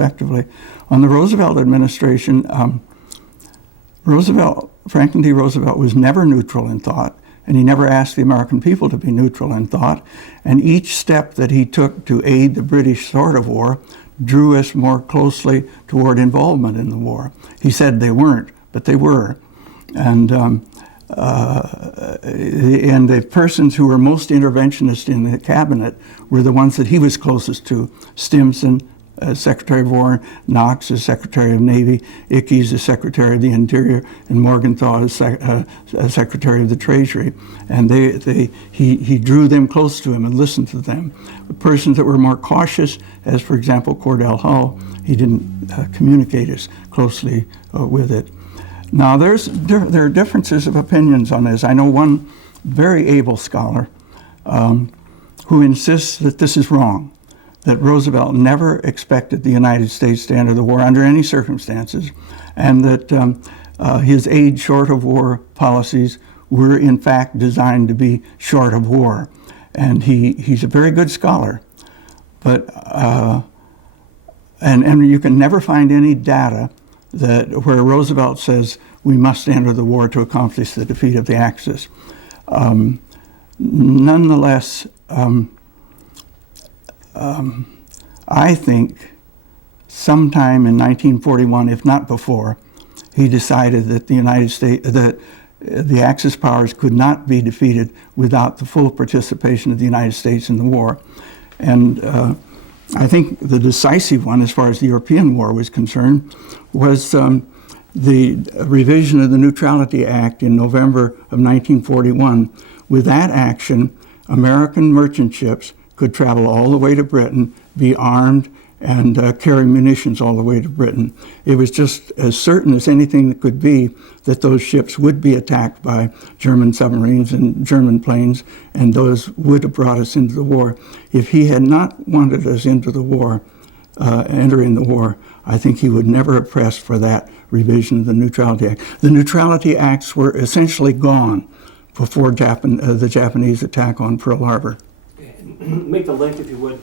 effectively. On the Roosevelt administration, Franklin D. Roosevelt was never neutral in thought, and he never asked the American people to be neutral in thought. And each step that he took to aid the British sort of war drew us more closely toward involvement in the war. He said they weren't, but they were. And the persons who were most interventionist in the cabinet were the ones that he was closest to. Stimson, Secretary of War, Knox as Secretary of Navy, Ickes as Secretary of the Interior, and Morgenthau as Secretary of the Treasury. And he drew them close to him and listened to them. The persons that were more cautious, as for example Cordell Hull, he didn't communicate as closely with it. Now there are differences of opinions on this. I know one very able scholar who insists that this is wrong, that Roosevelt never expected the United States to enter the war under any circumstances, and that his aid short of war policies were in fact designed to be short of war. And he's a very good scholar, but and you can never find any data where Roosevelt says we must enter the war to accomplish the defeat of the Axis. Nonetheless, I think sometime in 1941, if not before, he decided that the United States, that the Axis powers could not be defeated without the full participation of the United States in the war. And I think the decisive one, as far as the European war was concerned, was the revision of the Neutrality Act in November of 1941. With that action, American merchant ships could travel all the way to Britain, be armed, and carry munitions all the way to Britain. It was just as certain as anything that could be that those ships would be attacked by German submarines and German planes, and those would have brought us into the war. If he had not wanted us into the war, entering the war, I think he would never have pressed for that revision of the Neutrality Act. The Neutrality Acts were essentially gone before the Japanese attack on Pearl Harbor. Make the link, if you would,